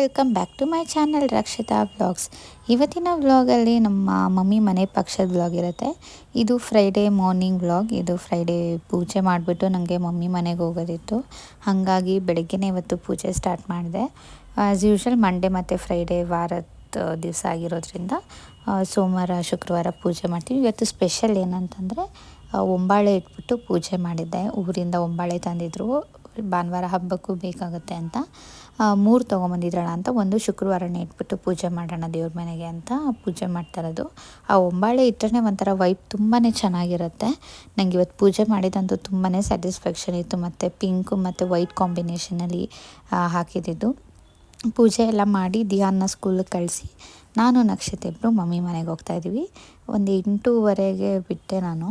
Welcome back to my channel Rakshita vlogs ಇವತ್ತಿನ ವ್ಲಾಗಲ್ಲಿ ನಮ್ಮ ಮಮ್ಮಿ ಮನೆ ಪಕ್ಷದ ವ್ಲಾಗ್ ಇರುತ್ತೆ. ಇದು ಫ್ರೈಡೇ ಮಾರ್ನಿಂಗ್ ವ್ಲಾಗ್ ಇದು ಫ್ರೈಡೇ ಪೂಜೆ ಮಾಡಿಬಿಟ್ಟು ನನಗೆ ಮಮ್ಮಿ ಮನೆಗೆ ಹೋಗೋದಿತ್ತು. ಹಾಗಾಗಿ ಬೆಳಗ್ಗೆನೇ ಇವತ್ತು ಪೂಜೆ ಸ್ಟಾರ್ಟ್ ಮಾಡಿದೆ. ಆ್ಯಸ್ ಯೂಶ್ವಲ್ ಮಂಡೇ ಮತ್ತು ಫ್ರೈಡೇ ವಾರದ ದಿವಸ ಆಗಿರೋದ್ರಿಂದ ಸೋಮವಾರ, ಶುಕ್ರವಾರ ಪೂಜೆ ಮಾಡ್ತೀವಿ. ಇವತ್ತು ಸ್ಪೆಷಲ್ ಏನಂತಂದರೆ ಒಂಬಾಳೆ ಇಟ್ಬಿಟ್ಟು ಪೂಜೆ ಮಾಡಿದ್ದೆ. ಊರಿಂದ ಒಂಬಾಳೆ ತಂದಿದ್ರು. ಭಾನುವಾರ ಹಬ್ಬಕ್ಕೂ ಬೇಕಾಗುತ್ತೆ ಅಂತ. ಮೂರು ತೊಗೊಂಬಂದಿದ್ರಣ ಅಂತ ಒಂದು ಶುಕ್ರವಾರನೇ ಇಟ್ಬಿಟ್ಟು ಪೂಜೆ ಮಾಡೋಣ ದೇವ್ರ ಮನೆಗೆ ಅಂತ ಪೂಜೆ ಮಾಡ್ತಾ ಇರೋದು. ಆ ಒಂಬಾಳೆ ಇಟ್ಟರೆ ಒಂಥರ ವೈಪ್ ತುಂಬಾ ಚೆನ್ನಾಗಿರುತ್ತೆ. ನನಗೆ ಇವತ್ತು ಪೂಜೆ ಮಾಡಿದಂತೂ ತುಂಬಾ ಸ್ಯಾಟಿಸ್ಫ್ಯಾಕ್ಷನ್ ಇತ್ತು ಮತ್ತು ಪಿಂಕು ಮತ್ತು ವೈಟ್ ಕಾಂಬಿನೇಷನಲ್ಲಿ ಹಾಕಿದ್ದಿದ್ದು ಪೂಜೆ ಎಲ್ಲ ಮಾಡಿ ದಿಯಾನ್ನ ಸ್ಕೂಲಿಗೆ ಕಳಿಸಿ ನಾನು ನಕ್ಷತೆ ಇಬ್ಬರು ಮಮ್ಮಿ ಮನೆಗೆ ಹೋಗ್ತಾ ಇದ್ದೀವಿ. ಒಂದು ಎಂಟೂವರೆಗೆ ಬಿಟ್ಟೆ ನಾನು.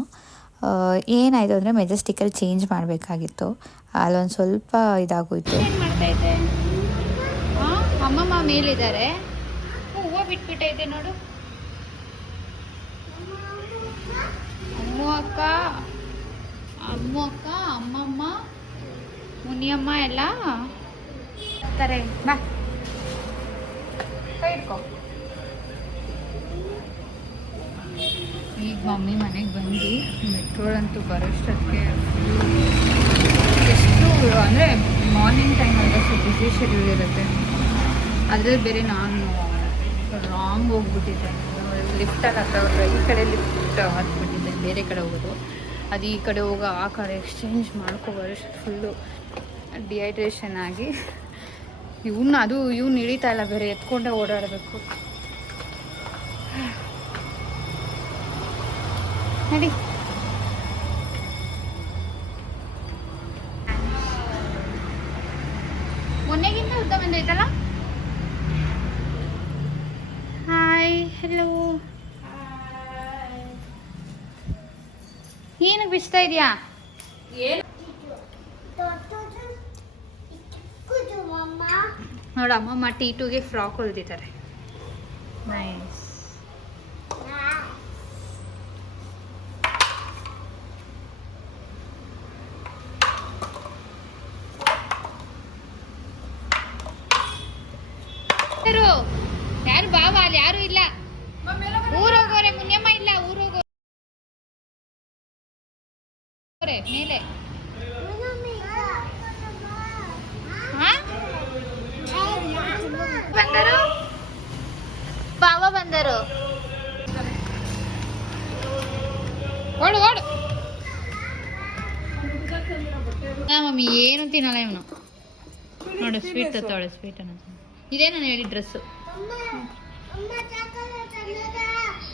ಏನಾಯಿತು ಅಂದರೆ ಮೆಜೆಸ್ಟಿಕಲ್ಲಿ ಚೇಂಜ್ ಮಾಡಬೇಕಾಗಿತ್ತು. ಅಲ್ಲೊಂದು ಸ್ವಲ್ಪ ಇದಾಗೋಯ್ತು ಏನ್ ಮಾಡ್ತಾ ಇದ್ದೆ ಆ, ಅಮ್ಮಮ್ಮ ಮೇಲಿದ್ದಾರೆ. ಹೂವು ಬಿಟ್ಬಿಟ್ಟೈತೆ ನೋಡು. ಅಮ್ಮ ಅಕ್ಕ ಅಮ್ಮ ಅಕ್ಕ, ಅಮ್ಮಮ್ಮ, ಮುನಿಯಮ್ಮ ಎಲ್ಲ ತರ ಬಾ. ಈಗ ಮಮ್ಮಿ ಮನೆಗೆ ಬಂದು ಮೆಟ್ರೋಲ್ ಅಂತೂ ಬರೋಷ್ಟೊತ್ತಿಗೆ ಎಷ್ಟು, ಅಂದರೆ ಮಾರ್ನಿಂಗ್ ಟೈಮ್ ಅಲ್ಲ ಸೊ ಬಿಸಿ ಶೆಡ್ಯೂಲ್ ಇರುತ್ತೆ. ಅದ್ರಲ್ಲಿ ಬೇರೆ ನಾನು ರಾಂಗ್ ಹೋಗ್ಬಿಟ್ಟಿದ್ದೆ. ಲಿಫ್ಟಲ್ಲಿ ಹತ್ರ ಈ ಕಡೆ ಲಿಫ್ಟ್ ಹತ್ಬಿಟ್ಟಿದ್ದೆ ಬೇರೆ ಕಡೆ ಹೋಗೋದು. ಅದು ಈ ಕಡೆ ಹೋಗೋ ಆ ಕಡೆ ಎಕ್ಸ್ಚೇಂಜ್ ಮಾಡ್ಕೋಬಾರಷ್ಟು ಫುಲ್ಲು ಡಿಹೈಡ್ರೇಷನ್ ಆಗಿ. ಇವನ್ನ ಅದು, ಇವ್ನು ಹಿಡಿತಾ ಇಲ್ಲ, ಬೇರೆ ಎತ್ಕೊಂಡೆ ಓಡಾಡಬೇಕು. ನಡಿ. ಬಿಸ್ತಾ ಇದೆಯಾ? ನೋಡು ಅಮ್ಮಮ್ಮ ಟೀಟುಗೆ ಫ್ರಾಕ್ ಹೊಲ್ದಿದ್ದಾರೆ ನೈಸ್ ಯಾರು ಯಾರು ಬಾವ ಅಲ್ಲಿ ಯಾರು ಇಲ್ಲ ಊರ್ ಹೋಗೋರೆ ಮುನಿಯಮ್ಮ ಇಲ್ಲ ಊರ್ ಹೋಗೋರೆ ಮೇಲೆ ಹಾ? ಬಂದರು ಬಾವ ಬಂದರು ಓಡು ಓಡು ನಾ ಮಮ್ಮಿ ಏನು ತಿನ್ನಲ್ಲ ಇವನು ನೋಡು ಸ್ವೀಟ್ ತತ್ತಾಳೆ ಸ್ವೀಟ್ ಅನ್ನ ಇದೇ ನಾನು ಹೇಳಿ ಡ್ರೆಸ್ಸು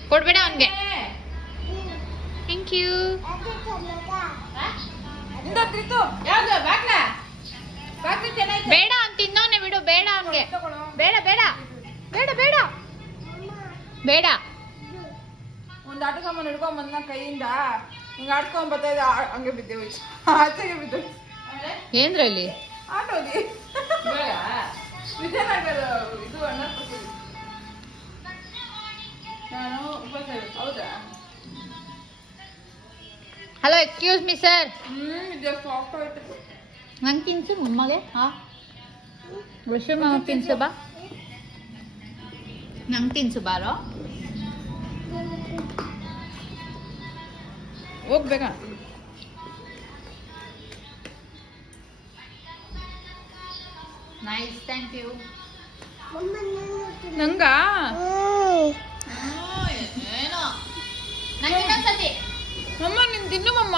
ಕೊಡ್ಬೇಡ ಅವನಿಗೆ. ಥ್ಯಾಂಕ್ ಯು ಬೇಡ ಅವ್ನು ತಿನ್ನೋನೆ ಬಿಡು, ಬೇಡ ಅವನಿಗೆ. ಬೇಡ ಬೇಡ. ಬೇಡ ಬೇಡ. ಬೇಡ. ಒಂದು ಆಟ ಹಿಡ್ಕೊಂಡ್ ಬಂದ ಕೈಯಿಂದ. ಹಿಂಗ ಇದ್ದ ಹಂಗೆ ಬಿದ್ದೆ ಹೋಯ್ತು ಆಚೆಗೆ ಬಿದ್ದು ಏನ್ರಲ್ಲಿ ಆಟೋದಿ ವಿಜಯನಗರ ಇದು ಅಣ್ಣ ಕೊಟ್ಟಿದ್ದು. ನಾನು ಉಪವಾಸ ಹೌದಾ? ಹಲೋ ಎಕ್ಸ್ಕ್ಯೂಸ್ ಮಿ ಸರ್ ನಂಗೆ ತಿನ್ಸು ಮಮ್ಮಗೆ ಹಾ. ವಿಷಮ ತಿನ್ಸು ಬಾ. ನಂಗೆ ತಿನ್ಸು ಬಾರೋ. ಹೋಗ್ಬೇಕಾ? ನೈಸ್ ಥ್ಯಾಂಕ್ ಯು ನಂಗ? ಏನೋ ನಂಗೆ ಇನ್ನೊಂದ್ಸತಿ ಅಮ್ಮ ನಿನ್ ತಿನ್ನು ಮಮ್ಮ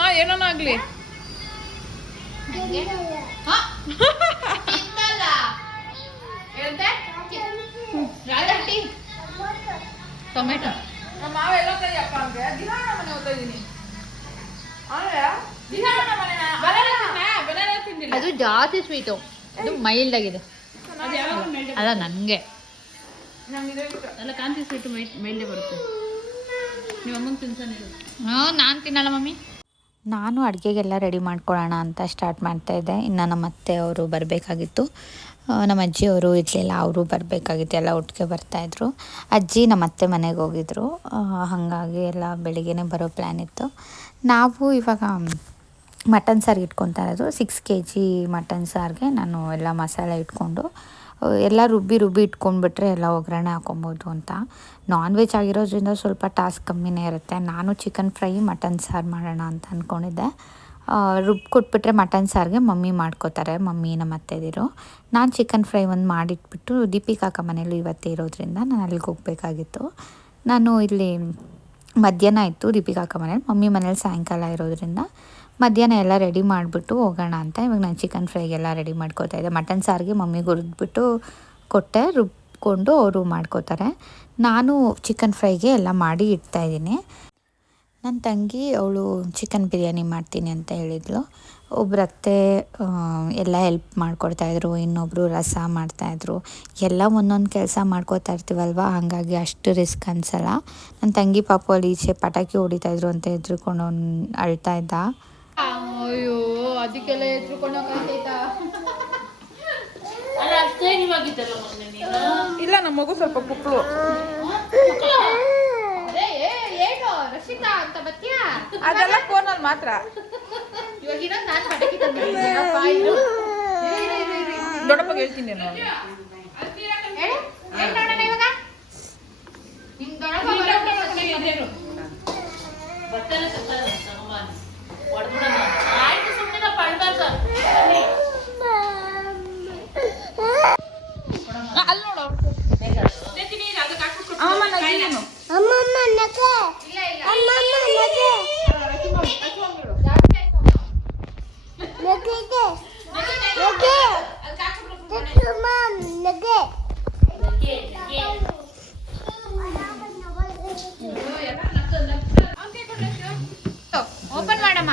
ರಾಧಟ್ಟಿ ಟೊಮೆಟೊ. ನಮ್ಮ ಮಾವ ಎಲ್ಲ ಅಂದ್ರೆ ದಿನ ಮನೆ ದಿನ ಬನಾನ ತಿಂದಿಲ್ಲ. ಅದು ಜಾಸ್ತಿ ಸ್ವೀಟು ಅದು ಮೈಲ್ಡ್ ಆಗಿದೆ. ಅಲ್ಲ ನನಗೆ ನಂಗೆ. ಅಲ್ಲ ಕಾಂತಿ ಸ್ವೀಟು ಮೇಲ್ಡೆ ಬರುತ್ತೆ. ನೀವು ಅಮ್ಮಂಗೆ ತಿನ್ಸಾನೆ ಹ್ಞೂ ನಾನು ತಿನ್ನಲ್ಲ ಮಮ್ಮಿ. ನಾನು ಅಡುಗೆಗೆಲ್ಲ ರೆಡಿ ಮಾಡ್ಕೊಳ್ಳೋಣ ಅಂತ ಸ್ಟಾರ್ಟ್ ಮಾಡ್ತಾ ಇದ್ದೆ. ಇನ್ನು ನಮ್ಮ ಅತ್ತೆ ಅವರು ಬರಬೇಕಾಗಿತ್ತು. ನಮ್ಮ ಅಜ್ಜಿಯವರು ಇರಲಿಲ್ಲ ಅವರು ಬರಬೇಕಾಗಿತ್ತು ಎಲ್ಲ ಒಟ್ಟಿಗೆ ಬರ್ತಾಯಿದ್ರು ಅಜ್ಜಿ ನಮ್ಮ ಅತ್ತೆ ಮನೆಗೆ ಹೋಗಿದ್ರು. ಹಾಗಾಗಿ ಎಲ್ಲ ಬೆಳಿಗ್ಗೆನೇ ಬರೋ ಪ್ಲ್ಯಾನ್ ಇತ್ತು. ನಾವು ಇವಾಗ ಮಟನ್ ಸಾರಿಗೆ ಇಟ್ಕೊತಾ ಇರೋದು. ಸಿಕ್ಸ್ ಕೆ ಜಿ ಮಟನ್ ಸಾರಿಗೆ ನಾನು ಎಲ್ಲ ಮಸಾಲೆ ಇಟ್ಕೊಂಡು ಎಲ್ಲ ರುಬ್ಬಿ ರುಬ್ಬಿ ಇಟ್ಕೊಂಡ್ಬಿಟ್ರೆ ಎಲ್ಲ ಒಗ್ಗರಣೆ ಹಾಕೊಬೋದು ಅಂತ. ನಾನ್ ವೆಜ್ ಆಗಿರೋದ್ರಿಂದ ಸ್ವಲ್ಪ ಟಾಸ್ಕ್ ಕಮ್ಮಿನೇ ಇರುತ್ತೆ. ನಾನು ಚಿಕನ್ ಫ್ರೈ ಮಟನ್ ಸಾರು ಮಾಡೋಣ ಅಂತ ಅಂದ್ಕೊಂಡಿದ್ದೆ ರುಬ್ಬಿ ಕೊಟ್ಬಿಟ್ರೆ ಮಟನ್ ಸಾರಿಗೆ ಮಮ್ಮಿ ಮಾಡ್ಕೋತಾರೆ, ಮಮ್ಮಿ ನಮ್ಮ ಅತ್ತೆದಿರು. ನಾನು ಚಿಕನ್ ಫ್ರೈ ಒಂದು ಮಾಡಿಟ್ಬಿಟ್ಟು ದೀಪಿಕಾಕ ಮನೇಲಿ ಇವತ್ತೇ ಇರೋದ್ರಿಂದ ನಾನು ಅಲ್ಲಿಗೆ ಹೋಗಬೇಕಾಗಿತ್ತು. ನಾನು ಇಲ್ಲಿ ಮಧ್ಯಾಹ್ನ ಇತ್ತು ದೀಪಿಕಾಕ ಮನೇಲಿ. ಮಮ್ಮಿ ಮನೇಲಿ ಸಾಯಂಕಾಲ ಇರೋದರಿಂದ ಮಧ್ಯಾಹ್ನ ಎಲ್ಲ ರೆಡಿ ಮಾಡಿಬಿಟ್ಟು ಹೋಗೋಣ ಅಂತ ಇವಾಗ ನಾನು ಚಿಕನ್ ಫ್ರೈಗೆಲ್ಲ ರೆಡಿ ಮಾಡ್ಕೊತಾ ಇದ್ದೆ. ಮಟನ್ ಸಾರಿಗೆ ಮಮ್ಮಿಗೆ ಹುರಿದ್ಬಿಟ್ಟು ಕೊಟ್ಟೆ, ರುಬ್ಕೊಂಡು ಅವರು ಮಾಡ್ಕೋತಾರೆ. ನಾನು ಚಿಕನ್ ಫ್ರೈಗೆ ಎಲ್ಲ ಮಾಡಿ ಇಡ್ತಾಯಿದ್ದೀನಿ ನನ್ನ ತಂಗಿ ಅವಳು ಚಿಕನ್ ಬಿರಿಯಾನಿ ಮಾಡ್ತೀನಿ ಅಂತ ಹೇಳಿದ್ಲು. ಒಬ್ರು ಅತ್ತೆ ಎಲ್ಲ ಹೆಲ್ಪ್ ಮಾಡ್ಕೊಡ್ತಾಯಿದ್ರು ಇನ್ನೊಬ್ಬರು ರಸ ಮಾಡ್ತಾಯಿದ್ರು ಎಲ್ಲ ಒಂದೊಂದು ಕೆಲಸ ಮಾಡ್ಕೋತಾ ಇರ್ತೀವಲ್ವ? ಹಾಗಾಗಿ ಅಷ್ಟು ರಿಸ್ಕ್ ಅನಿಸಲ್ಲ. ನನ್ನ ತಂಗಿ ಪಾಪು ಅಲ್ಲಿ ಈಚೆ ಪಟಾಕಿ ಹೊಡಿತಾಯಿದ್ರು ಅಂತ ಹೆದ್ರಿಕೊಂಡು ಅವ್ನು ಅಳ್ತಾ ಇದ್ದ. ಅಯ್ಯೋ ಅದಕ್ಕೆಲ್ಲ ಇಲ್ಲ ನಮ್ಮ ಮಗು ಸ್ವಲ್ಪ ಕುಕ್ಳು. ಅದೆಲ್ಲ ಫೋನಲ್ಲಿ ಮಾತ್ರ. ಇವಾಗ ಇನ್ನೊಂದು ನಾನು ಪಟಾಕಿ ತಂದಿದ್ದೀನಪ್ಪ ಇದು ದೊಡ್ಡಪ್ಪಗೆ ಹೇಳ್ತೀನಿ ನಾನು ಹೇಳು ಏನ್ ನೋಡೋಣ ಇವಾಗ ನಿಮ್ ದೊಡ್ಡಪ್ಪ ಬರೋಬ್ರೆ ಬರ್ತೀನಿ. ಬರ್ತಾನೆ ಬರ್ತಾನೆ ತಗೊಂಬಾನು ಹೊಡ್ಬಿಡೋಣ ಆಯ್ತು ಸುಮ್ಮನೆ ಪಡ್ಬಾರ್ದು ಅಲ್ಲಿ ನೋಡು ಅಮ್ಮ ಇಲ್ಲ ಇಲ್ಲ ಜಾಸ್ತಿ ಆಯ್ತು ಓಪನ್ ಮಾಡಮ್ಮ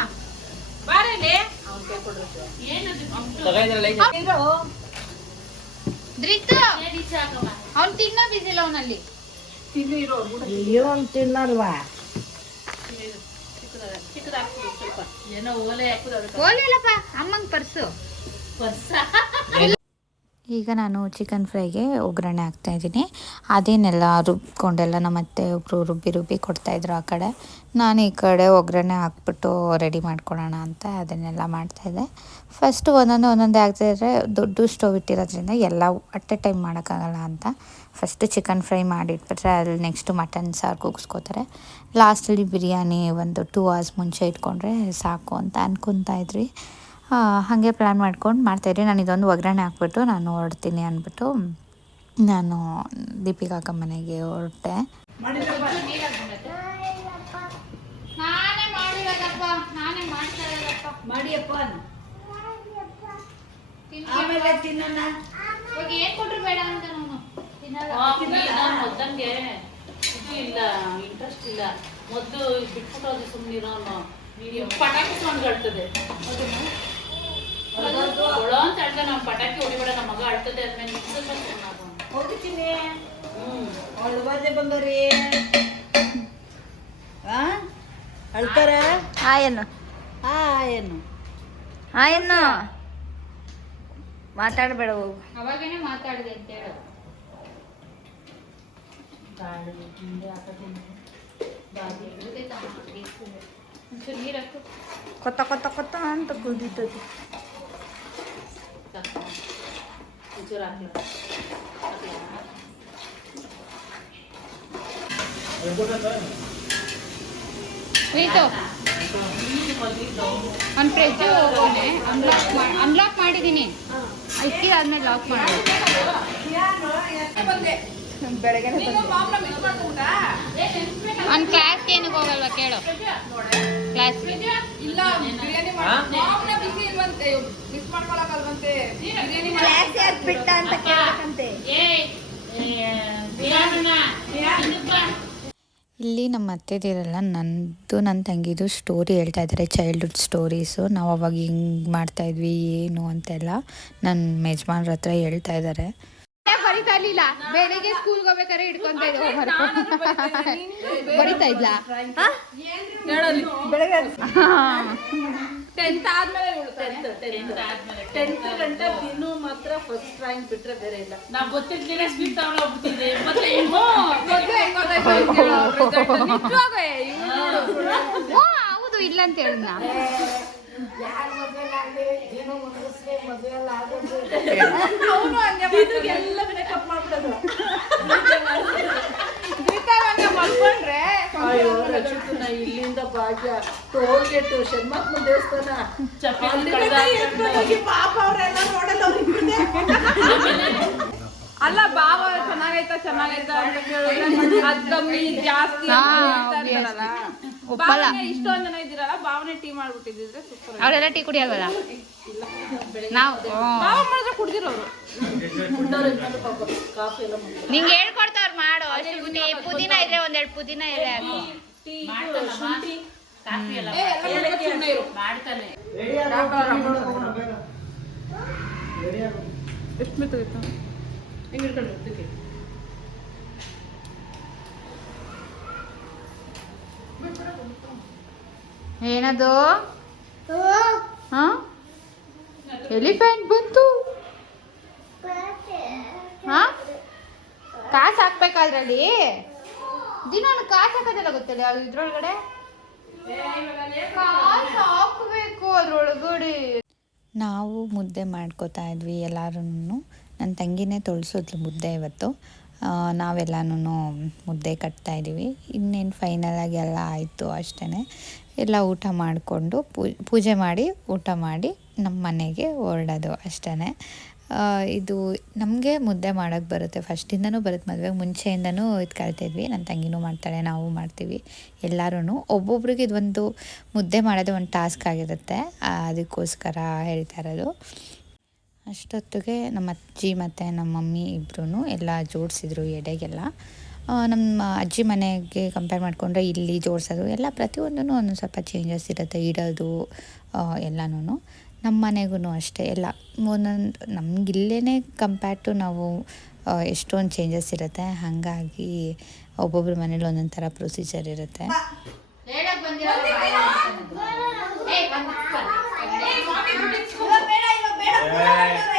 ಧೃತು ಅವ್ನು ತಿನ್ನೋ ಬಿಸಿಲ್ಲ ಅವನಲ್ಲಿ ಏನೋ ಓಲೆ ಹಾಕುದು ಅದಕ್ಕೆ ಓಲಿಲ್ಲಪ್ಪ ಅಮ್ಮಂಗ್ ಪರ್ಸು. ಹೊಸ ಈಗ ನಾನು ಚಿಕನ್ ಫ್ರೈಗೆ ಒಗ್ಗರಣೆ ಹಾಕ್ತಾಯಿದ್ದೀನಿ ಅದೇನೆಲ್ಲ ರುಬ್ಕೊಂಡೆಲ್ಲ ನಮ್ಮ ಅತ್ತೆ ಒಬ್ಬರು ರುಬ್ಬಿ ರುಬ್ಬಿ ಕೊಡ್ತಾಯಿದ್ರು ಆ ಕಡೆ. ನಾನು ಈ ಕಡೆ ಒಗ್ಗರಣೆ ಹಾಕ್ಬಿಟ್ಟು ರೆಡಿ ಮಾಡ್ಕೊಳ್ಳೋಣ ಅಂತ ಅದನ್ನೆಲ್ಲ ಮಾಡ್ತಾಯಿದ್ದೆ ಫಸ್ಟ್ ಒಂದೊಂದು ಒಂದೊಂದೇ ಆಗ್ತಾಯಿದ್ರೆ ದೊಡ್ಡ ಸ್ಟವ್ ಇಟ್ಟಿರೋದ್ರಿಂದ ಎಲ್ಲ ಅಟ್ ಎ ಟೈಮ್ ಮಾಡೋಕ್ಕಾಗಲ್ಲ ಅಂತ. ಫಸ್ಟು ಚಿಕನ್ ಫ್ರೈ ಮಾಡಿಟ್ಬಿಟ್ರೆ ಅಲ್ಲಿ ನೆಕ್ಸ್ಟು ಮಟನ್ ಸಾರು ಕೂಗಿಸ್ಕೋತಾರೆ. ಲಾಸ್ಟಲ್ಲಿ ಬಿರಿಯಾನಿ ಒಂದು ಟೂ ಅವರ್ಸ್ ಮುಂಚೆ ಇಟ್ಕೊಂಡ್ರೆ ಸಾಕು ಅಂತ ಅನ್ಕೊತಾ ಇದ್ವಿ. ಆ, ಹಾಗೆ ಪ್ಲ್ಯಾನ್ ಮಾಡ್ಕೊಂಡು ಮಾಡ್ತಾಯಿದ್ರಿ ನಾನು ಇದೊಂದು ಒಗ್ಗರಣೆ ಹಾಕ್ಬಿಟ್ಟು ನಾನು ಹೊರಡ್ತೀನಿ ಅಂದ್ಬಿಟ್ಟು ನಾನು ದೀಪಿಕಾಕ ಮನೆಗೆ ಹೊರಟೆ. ಆಮೇಲೆ ತಿನ್ನೋಣ. ಇವಾಗ ಏನ್ ಕೊಟ್ರು ಬೇಡ ಅಂತ ಮೊದ್ದಂಗೆ ಇದು ಇಲ್ಲ ಇಂಟ್ರೆಸ್ಟ್ ಇಲ್ಲ. ಮೊದ್ದು ಬಿಟ್ಬಿಟ್ಟು ಅದು ನೀನು ಪಟಾಕಿ ಸೌಂಡ್ ಅಳ್ತದೆ. ಅಂತ ಹೇಳ್ದೆ ನಾವು ಪಟಾಕಿ ಹೊಡಿಬೇಡ ನಮ್ಮ ಮಗ ಅಳ್ತದೆ ಹೋಗ್ತೀನಿ. ಬಂಗಾರಿ ಆ? ಅಳ್ತಾರ? ಮಾತಾಡಬೇಡ ಹೋಗು. ಅವಾಗೇನೆ ಮಾತಾಡಿದೆ ಅಂತ ಹೇಳು. ಕೊತ್ತ ಅಂತ ಕುದೀತದೆ ಒಂಚೂರು ಹಾಕಿಲ್ಲ ಹೋಯ್ತು ಒಂದು ಫ್ರಿಜ್ ಅನ್ಲಾಕ್ ಅನ್ಲಾಕ್ ಮಾಡಿದ್ದೀನಿ ಇಕ್ಕಿದಾದ್ಮೇಲೆ ಲಾಕ್ ಮಾಡಿ ಬೆಳಗ್ಗೆ ಮಾಮೂಲ ಮಿಸ್ ಮಾಡ್ಕೊಂಡ್ಬಿಟ್ಟಾ ಅವ್ನು ಕ್ಲಾಸ್ಗೆ ಏನಕ್ಕೆ ಹೋಗಲ್ವಾ ಕೇಳು. ಕ್ಲಾಸ್ಗೆ ಇಲ್ಲ ಬಿರಿಯಾನಿ ಮಾಡಿ ಮಾಮೂಲ ಬಿಸಿ ಇಲ್ವಂತೆ. ಮಿಸ್ ಮಾಡ್ಕೊಳಕಲ್ವಂತೆ. ಬಿರಿಯಾನಿ ಮಾಡಿ ಬಿಟ್ಟ ಅಂತ ಕೇಳಬೇಕಂತೆ. ಇಲ್ಲಿ ನಮ್ಮ ಅತ್ತೆದಿರಲ್ಲ ನಂದು ನನ್ನ ತಂಗಿದು ಸ್ಟೋರಿ ಹೇಳ್ತಾ ಇದ್ದಾರೆ ಚೈಲ್ಡ್ಹುಡ್ ಸ್ಟೋರೀಸು ನಾವು ಅವಾಗ ಹಿಂಗೆ ಮಾಡ್ತಾಯಿದ್ವಿ ಏನು ಅಂತೆಲ್ಲ ನನ್ನ ಯಜಮಾನ್ರ ಹತ್ರ ಹೇಳ್ತಾ ಇದ್ದಾರೆ ಬರಿತಾ ಇರ್ಲಿಲ್ಲ? ಬೆಳಿಗ್ಗೆ ಸ್ಕೂಲ್ಗೆ ಹೋಗ್ಬೇಕಾದ್ರೆ ಹಿಡ್ಕೊಂತ ಇದ್ದೆ. ಬರಿತಾ ಇದ್ಲ? ಟೆಂತ್ ಆದ್ಮೇಲೆ ಟೆಂತ್ ಗಂಟೆ ತಿನ್ನು ಮಾತ್ರ ಫಸ್ಟ್ ರ್ಯಾಂಕ್ ಬಿಟ್ರೆ ಬೇರೆ ಇಲ್ಲ. ನಾವು ಗೊತ್ತಿರ್ಲಿಲ್ಲ ಸ್ವೀಟ್ ತಗೊಂಡೋಗ್ಬಿಟ್ಟಿದೆ ಮತ್ತೆ ಹೌದು ಇಲ್ಲ ಅಂತ ಹೇಳಿದ್ನ ಯಾರ ಏನೋ ಮನಸ್ಸಿಗೆ ಮದ್ವೆ ಎಲ್ಲ ಆಗೋದು ಅವನು ಹಂಗೆ ಎಲ್ಲ ಮೇಕಪ್ ಮಾಡ್ಬಿಡೋದು. ಗೀತಾ ಹಂಗೆ ಮಲ್ಕೊಂಡ್ರೆ ಅಯ್ಯೋ ರಚಿತನ ಇಲ್ಲಿಂದ ಭಾಗ್ಯ. ಟೋಲ್ಗೇಟ್ ದೇವಸ್ಥಾನ. ಪಾಪ ಅವರೆಲ್ಲ ನೋಡಲ್ಲ ಅವ್ರಿಗೆ ಅಲ್ಲ ಭಾವ ಚೆನ್ನಾಗೈತ ಚೆನ್ನಾಗೈತ ಅಂತ ಕೇಳಿದ್ರೆ ಅದ್ ಕಮ್ಮಿ ಜಾಸ್ತಿ ಅಂತ ಹೇಳ್ತಾ ಭಾವನೆ ಇಷ್ಟೊಂದ್ ಜನ ಇದ್ದೀರಲ್ಲ ಭಾವನೆ ಟೀ ಮಾಡ್ಬಿಟ್ಟಿದ್ರೆ ಸೂಪರ್ ಅವರೆಲ್ಲ ಟೀ ಕುಡಿಯಲ್ವಲ್ಲ? ನಾವು ಮಾಡಿದ್ರೆ ಕುಡ್ದಿರೋರು. ನಿಂಗೆ ಹೇಳ್ಕೊಡ್ತಾವ್ರ ಮಾಡು ಅಷ್ಟು ಟೀ ಪುದೀನ ಇದ್ರೆ ಒಂದೆರಡು ಪುದೀನ ಇದೆ ಹಾಕಿ. ಮಾಡ್ತಾನೆ ಎಷ್ಟು ಮೆತ್ತಗಿತ್ತು ಹಿಂಗ್ ಹಿಡ್ಕೊಂಡು ಇದಕ್ಕೆ. ಏನದು? ಎಲಿಫೆಂಟ್ ಬಂತು. ಹಾ? ಕಾಸು ಹಾಕ್ಬೇಕಾದ್ರಲ್ಲಿ ದಿನ ಕಾಸು ಹಾಕೋದೆಲ್ಲ ಗೊತ್ತಿಲ್ಲ ಇದ್ರೊಳಗಡೆ? ಕಾಸು ಹಾಕ್ಬೇಕು ಅದ್ರೊಳಗಡೆ. ನಾವು ಮುದ್ದೆ ಮಾಡ್ಕೋತಾ ಇದ್ವಿ ಎಲ್ಲಾರು ನನ್ನ ತಂಗಿನೇ ತೊಳ್ಸಿದ್ಲು ಮುದ್ದೆ ಇವತ್ತು. ನಾವೆಲ್ಲನೂ ಮುದ್ದೆ ಕಟ್ತಾ ಇದ್ದೀವಿ. ಇನ್ನೇನು ಫೈನಲಾಗಿ ಎಲ್ಲ ಆಯಿತು ಅಷ್ಟೇ ಎಲ್ಲ ಊಟ ಮಾಡಿಕೊಂಡು ಪೂಜೆ ಮಾಡಿ, ಊಟ ಮಾಡಿ ನಮ್ಮ ಮನೆಗೆ ಹೊರಡೋದು ಅಷ್ಟೇ ಇದು ನಮಗೆ ಮುದ್ದೆ ಮಾಡೋಕ್ಕೆ ಬರುತ್ತೆ. ಫಸ್ಟಿಂದನೂ ಬರುತ್ತೆ, ಮದುವೆ ಮುಂಚೆಯಿಂದನೂ ಇದು ಕಲ್ತಿದ್ವಿ ನನ್ನ ತಂಗಿನೂ ಮಾಡ್ತಾಳೆ, ನಾವು ಮಾಡ್ತೀವಿ. ಎಲ್ಲರೂ ಒಬ್ಬೊಬ್ರಿಗೆ ಇದೊಂದು ಮುದ್ದೆ ಮಾಡೋದು ಒಂದು ಟಾಸ್ಕ್ ಆಗಿರುತ್ತೆ. ಅದಕ್ಕೋಸ್ಕರ ಹೇಳ್ತಾ ಇರೋದು. ಅಷ್ಟೊತ್ತಿಗೆ ನಮ್ಮ ಅಜ್ಜಿ ಮತ್ತು ನಮ್ಮ ಮಮ್ಮಿ ಇಬ್ಬರೂ ಎಲ್ಲ ಜೋಡಿಸಿದ್ರು ಎಡೆಗೆಲ್ಲ. ನಮ್ಮ ಅಜ್ಜಿ ಮನೆಗೆ ಕಂಪೇರ್ ಮಾಡಿಕೊಂಡ್ರೆ ಇಲ್ಲಿ ಜೋಡಿಸೋದು ಎಲ್ಲ ಪ್ರತಿಯೊಂದೂ ಒಂದೊಂದು ಸ್ವಲ್ಪ ಚೇಂಜಸ್ ಇರುತ್ತೆ, ಇಡೋದು ಎಲ್ಲನೂ ನಮ್ಮ ಮನೆಗೂ ಅಷ್ಟೇ, ಎಲ್ಲ ಒಂದೊಂದು ನಮ್ಗೆ ಇಲ್ಲೇ ಕಂಪೇರ್ ಟು ನಾವು ಎಷ್ಟೊಂದು ಚೇಂಜಸ್ ಇರುತ್ತೆ. ಹಾಗಾಗಿ ಒಬ್ಬೊಬ್ರ ಮನೇಲಿ ಒಂದೊಂದು ಥರ ಪ್ರೊಸೀಜರ್ ಇರುತ್ತೆ. Ê.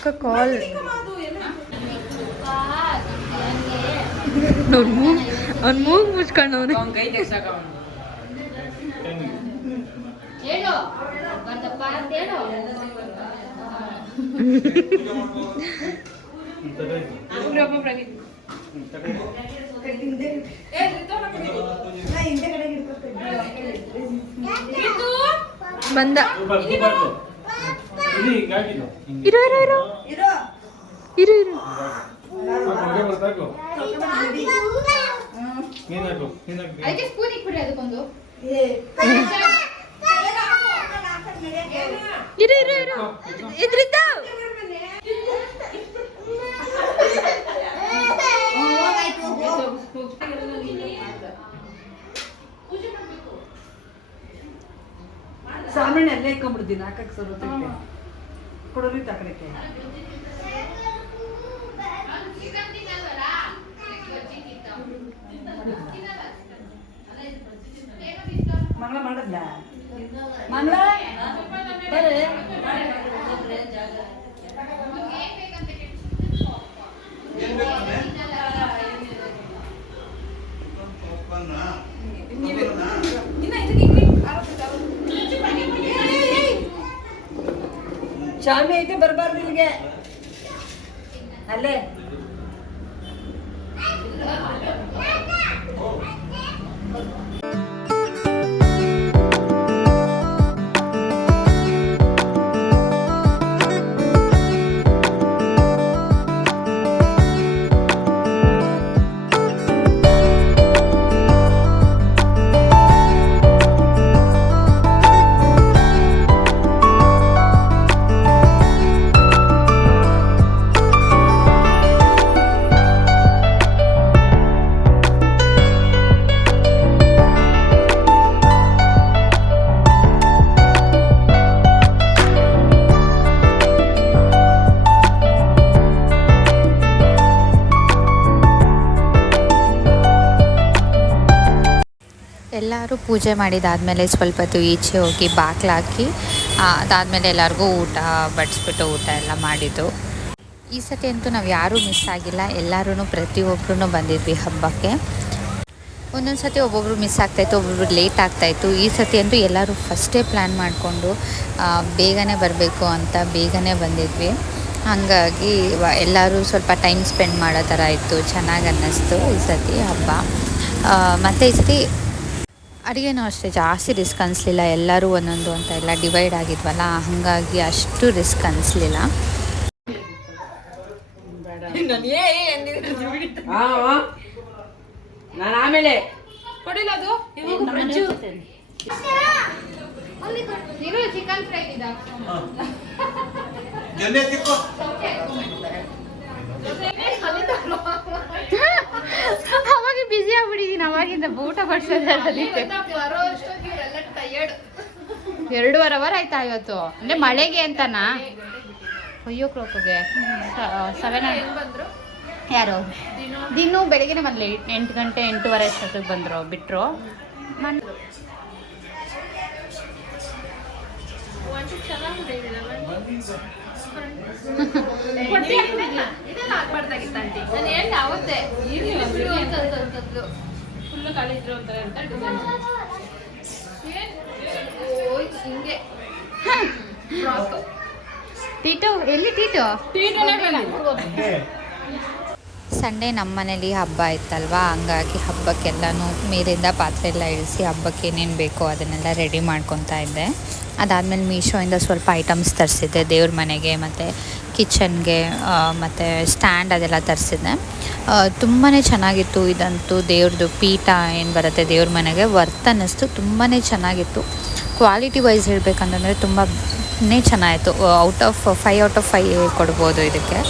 ಅಕ್ಕ ಕಾಲ್ ಅವ್ನ ಮೂಗ್ ಮುಚ್ಕೊಂಡವನು ಮೂಗ್ ಬಂದಪ್ಪ ಅಂತ ಹೇಳು. ಒಬ್ಬೊಬ್ರಾಗಿ ಬಂದ. ಇರು. ಇರು ಇರು ಇರು. ಇರು. ಇರು ಇರು. ಇರು ಇದ್ರಿಂದ ಸಾಮಾನ್ಯ ಅಲ್ಲೇ ಇಟ್ಕೊಂಡ್ಬಿಡ್ತೀನಿ ಹಾಕಕ್ಕೆ ಸರ್ ಕೊಡೋರಿ ತಕಡಕ್ಕೆ ಮಂಗಳ ಮಾಡದ್ಲ? ಮಂಗಳ? ಬರ್ರಿ. ಶಾಮಿ ಐತೆ ಬರಬಾರ್ದು ಇಲ್ಲಿಗೆ. ಅಲ್ಲೇ. ಪೂಜೆ ಮಾಡಿದಾದಮೇಲೆ ಸ್ವಲ್ಪ ಹೊತ್ತು ಈಚೆ ಹೋಗಿ ಬಾಗ್ಲಾಕಿ ಅದಾದಮೇಲೆ ಎಲ್ಲರಿಗೂ ಊಟ ಬಡಿಸ್ಬಿಟ್ಟು ಊಟ ಎಲ್ಲ ಮಾಡಿದ್ದು. ಈ ಸತಿ ಅಂತೂ ನಾವು ಯಾರೂ ಮಿಸ್ ಆಗಿಲ್ಲ. ಎಲ್ಲರೂ ಪ್ರತಿಯೊಬ್ಬರೂ ಬಂದಿದ್ವಿ ಹಬ್ಬಕ್ಕೆ. ಒಂದೊಂದು ಸತಿ ಒಬ್ಬೊಬ್ರು ಮಿಸ್ ಆಗ್ತಾಯಿತ್ತು ಒಬ್ಬೊಬ್ರು ಲೇಟ್ ಆಗ್ತಾಯಿತ್ತು ಈ ಸತಿ ಅಂತೂ ಎಲ್ಲರೂ ಫಸ್ಟೇ ಪ್ಲ್ಯಾನ್ ಮಾಡಿಕೊಂಡು ಬೇಗನೆ ಬರಬೇಕು ಅಂತ ಬೇಗನೆ ಬಂದಿದ್ವಿ. ಹಾಗಾಗಿ ಎಲ್ಲರೂ ಸ್ವಲ್ಪ ಟೈಮ್ ಸ್ಪೆಂಡ್ ಮಾಡೋ ಥರ ಇತ್ತು. ಚೆನ್ನಾಗಿ ಅನ್ನಿಸ್ತು ಈ ಸತಿ ಹಬ್ಬ. ಮತ್ತು ಈ ಸತಿ ಅಡುಗೆನೂ ಅಷ್ಟೇ ಜಾಸ್ತಿ ರಿಸ್ಕ್ ಅನಿಸ್ಲಿಲ್ಲ ಎಲ್ಲರೂ ಒಂದೊಂದು ಅಂತ ಎಲ್ಲ ಡಿವೈಡ್ ಆಗಿದ್ವಲ್ಲ ಹಾಗಾಗಿ ಅಷ್ಟು ರಿಸ್ಕ್ ಅನಿಸ್ಲಿಲ್ಲ. ನಾನು ಆಮೇಲೆ. ಕೊಡಿಲ್ಲ ಅದು? ಇರು ಚಿಕನ್ ಫ್ರೈ ಇದೆ ಆಗ್ಬಿಟ್ಟಿದೀನಿ ಅವಾಗಿಂದ ಊಟ ಬಡಿಸೋದ್ರಲ್ಲಿ ಎರಡೂವರೆ ಅವರ್ ಆಯ್ತಾ ಇವತ್ತು? ಅಂದ್ರೆ ಮಳೆಗೆ ಅಂತನಾ? ಅಯ್ಯೋ ಕ್ರೋಕ್ಗೆ. ಸೆವೆನ್ ಬಂದ್ರು? ಯಾರು? ದಿನೂ? ಬೆಳಗ್ಗೆನೆ ಬಂದ್ಲಿ. ಎಂಟು ಗಂಟೆ ಎಂಟೂವರೆ ಅಷ್ಟೊತ್ತಿಗೆ ಬಂದರು ಬಿಟ್ಟರು ನಾನು ಇದೆಲ್ಲ ಆಂಟಿ. ನಾನು ಅವತ್ತೇ. ಇರ್ಲಿ ಅಂತ ಹಿಂಗೆ. ಟೀಟು ಎಲ್ಲಿ ಟೀಟು ಟೀಟನೇ ಸಂಡೇ ನಮ್ಮ ಮನೇಲಿ ಹಬ್ಬ ಇತ್ತಲ್ವಾ? ಹಂಗಾಗಿ ಹಬ್ಬಕ್ಕೆಲ್ಲನೂ ಮೇಲಿಂದ ಪಾತ್ರೆ ಎಲ್ಲ ಇಳಿಸಿ ಹಬ್ಬಕ್ಕೆ ಏನೇನು ಬೇಕೋ ಅದನ್ನೆಲ್ಲ ರೆಡಿ ಮಾಡ್ಕೊತಾ ಇದ್ದೆ. ಅದಾದಮೇಲೆ ಮೀಶೋಯಿಂದ ಸ್ವಲ್ಪ ಐಟಮ್ಸ್ ತರಿಸಿದ್ದೆ, ದೇವ್ರ ಮನೆಗೆ ಮತ್ತು ಕಿಚನ್ಗೆ ಮತ್ತು ಸ್ಟ್ಯಾಂಡ್ ಅದೆಲ್ಲ ತರಿಸಿದ್ದೆ. ತುಂಬಾ ಚೆನ್ನಾಗಿತ್ತು ಇದಂತೂ ದೇವ್ರದ್ದು ಪೀಠ ಏನು ಬರುತ್ತೆ ದೇವ್ರ ಮನೆಗೆ ವರ್ತ್ ಅನ್ನಿಸ್ತು ತುಂಬಾ ಚೆನ್ನಾಗಿತ್ತು. ಕ್ವಾಲಿಟಿ ವೈಸ್ ಹೇಳಬೇಕಂತಂದರೆ ತುಂಬಾ ಚೆನ್ನಾಗಿತ್ತು. Out of five out of five ಕೊಡ್ಬೋದು ಇದಕ್ಕೆ.